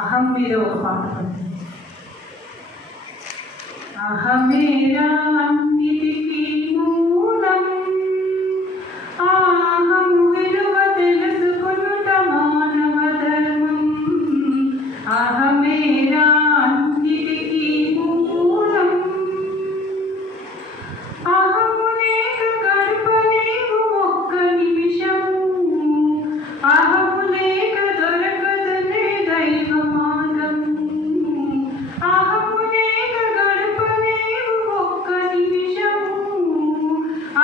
అహం మీద ఒక పాట పడుతుంది. అహమేరా అన్నిటికీ మూలం, అహము విలువ తెలుసుకొనుట మానవ ధర్మం. అహమేరా అన్నిటికీ మూలం, అహము లేక గడపలేవు ఒక్క నిమిషం. అహము లేక దొరకదనే దైవ మార్గం. అహము లేక గడపలేవు ఒక్క నిమిషం.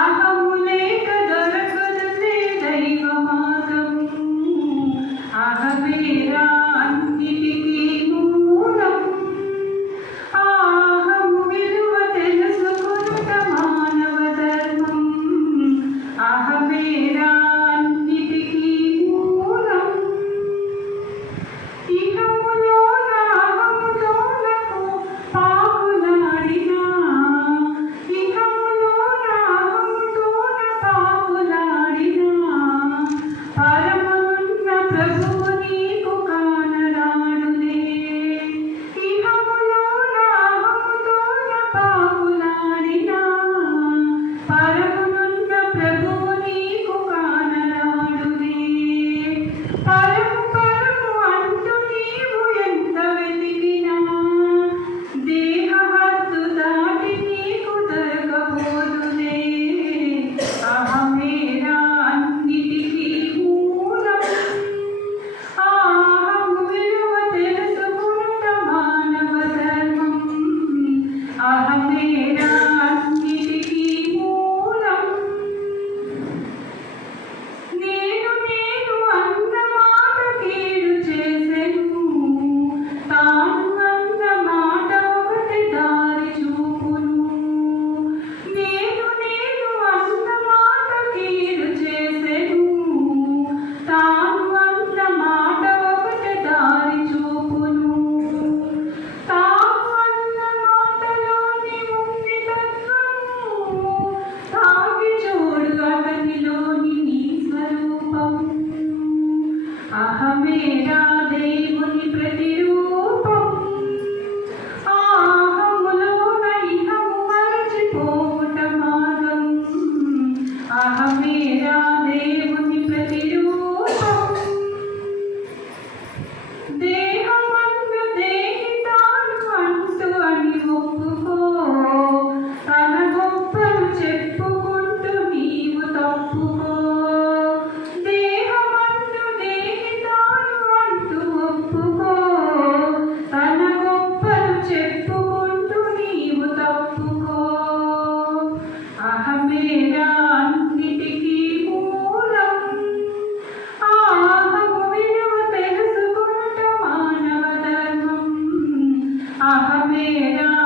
అహము లేక దొరకదనే దైవ మార్గం. అహమేరా అన్నిటికీ మూలం, అహము విలువ తెలుసుకొనుట మానవ ధర్మం. అహమేరా అన్నిటికీ మూలం. ఇహములోన అహములోనకు పాకులాడినా, ఇహములోన అహములోన పాకులాడినా, పరమనున్న ప్రభువు నీకు కానరాడులే. ఇహములోన అహములోన పాకులాడినా, పరమనున్న ప్రభువు నీకు కానరాడులే. పరము పరము అంటూ నీవు ఎంత వెతికినా, దేహ హద్దు దాటి నీకు దొరకబోదులే. అహమేరా అన్నిటికీ మూలం, అహము విలువ తెలుసుకొనుట మానవ ధర్మం. అహమేరా అన్నిటికీ మూలం. నేను నేను అన్న మాట కీడు చేసెను, తాను అన్న మాట ఒకటి దారి చూపును. నేను నేను అన్న మాట కీడు చేసెను, తాను అన్న మాట ఒకటి దారి చూపును. తాను అన్న మాటలోని ఉంది తత్వము, తాకి చూడు అతనిలోని నీ స్వరూపం. అహమేరా దేవుని ప్రతిరూపం, అహములోన ఇహము మరచిపోవుట మార్గం. అహమేరా దేవుని ప్రతిరూపం. దేహమందు దేహి తాను అంటూ అని ఒప్పుకో, తన గొప్పలు చెప్పుకుంటూ నీవు తప్పుకో. దేహమందు అహమేరా